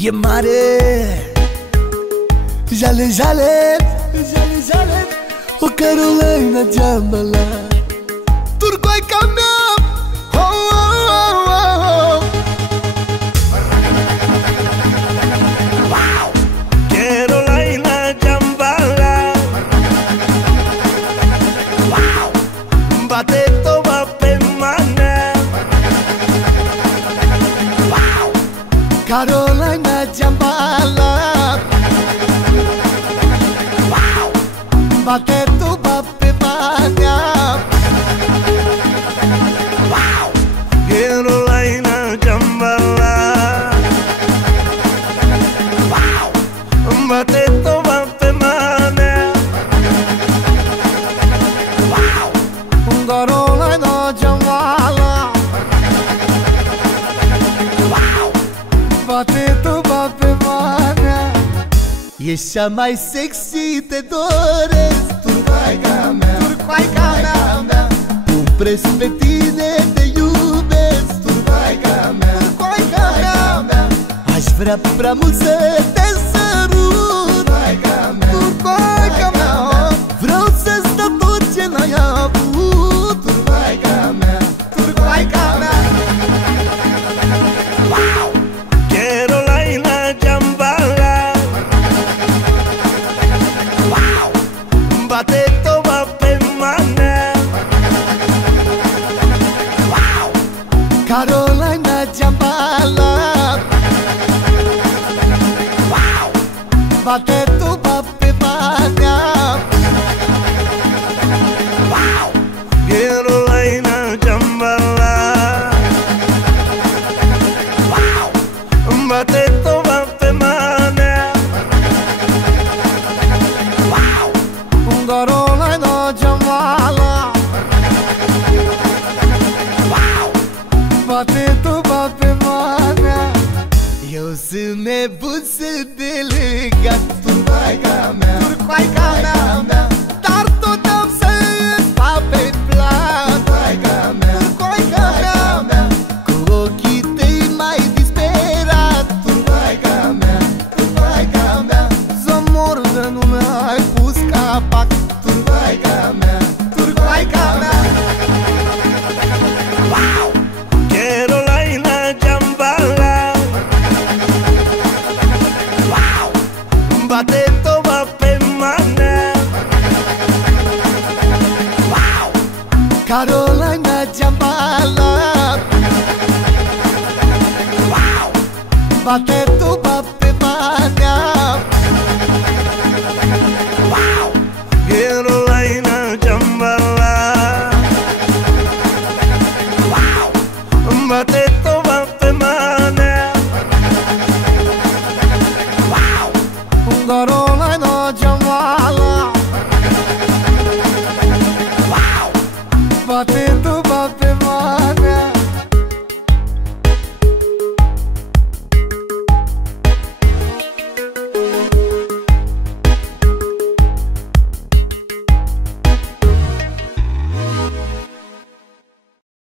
E mare, jale, jale, jale, jale, o Carolina Jamala, turcoaica mea, oh, oh, oh, oh. Wow! Carolina Jamala, wow! Bate toba pe mane, wow! Carolina Jamala, Wow! bate tuba pe manea. Wow! Carolina Jamala, wow! Bate toba pe mane, wow! Carolina Jamala, Wow! bate tuba pe manea. Ești cea mai sexy, te doresc, turcoaica mea, turcoaica mea. Pun preț pe tine, te iubesc, turcoaica mea, turcoaica mea. Aș vrea prea mult să te sărut, turcoaica mea, turcoaica mea. Vreau să-ți dau tot ce n-ai avut, turcoaica mea, turcoaica mea. Wow! Carolina Jamala, wow! Bate toba pe mane, wow! Carolina Jamala, Wow! bate tuba pe manea. Wow! Carolina Jamala, wow! Bate toba pe mane, wow! Carolina Jamala, Wow! bate tuba pe manea. Eu sunt nebun, sunt delegat, turcoaica mea, turcoaica mea. Dar tot am să-ți fac pe plan, turcoaica mea, turcoaica mea. Cu ochii tăi mai disperat, turcoaica mea, turcoaica mea. Să mor de nu mi-ai pus capac, turcoaica mea, turcoaica mea. Wow! Carolina Jamala, wow! Bate toba pe mane, wow! Carolina Jamala, Wow! bate tuba pe manea.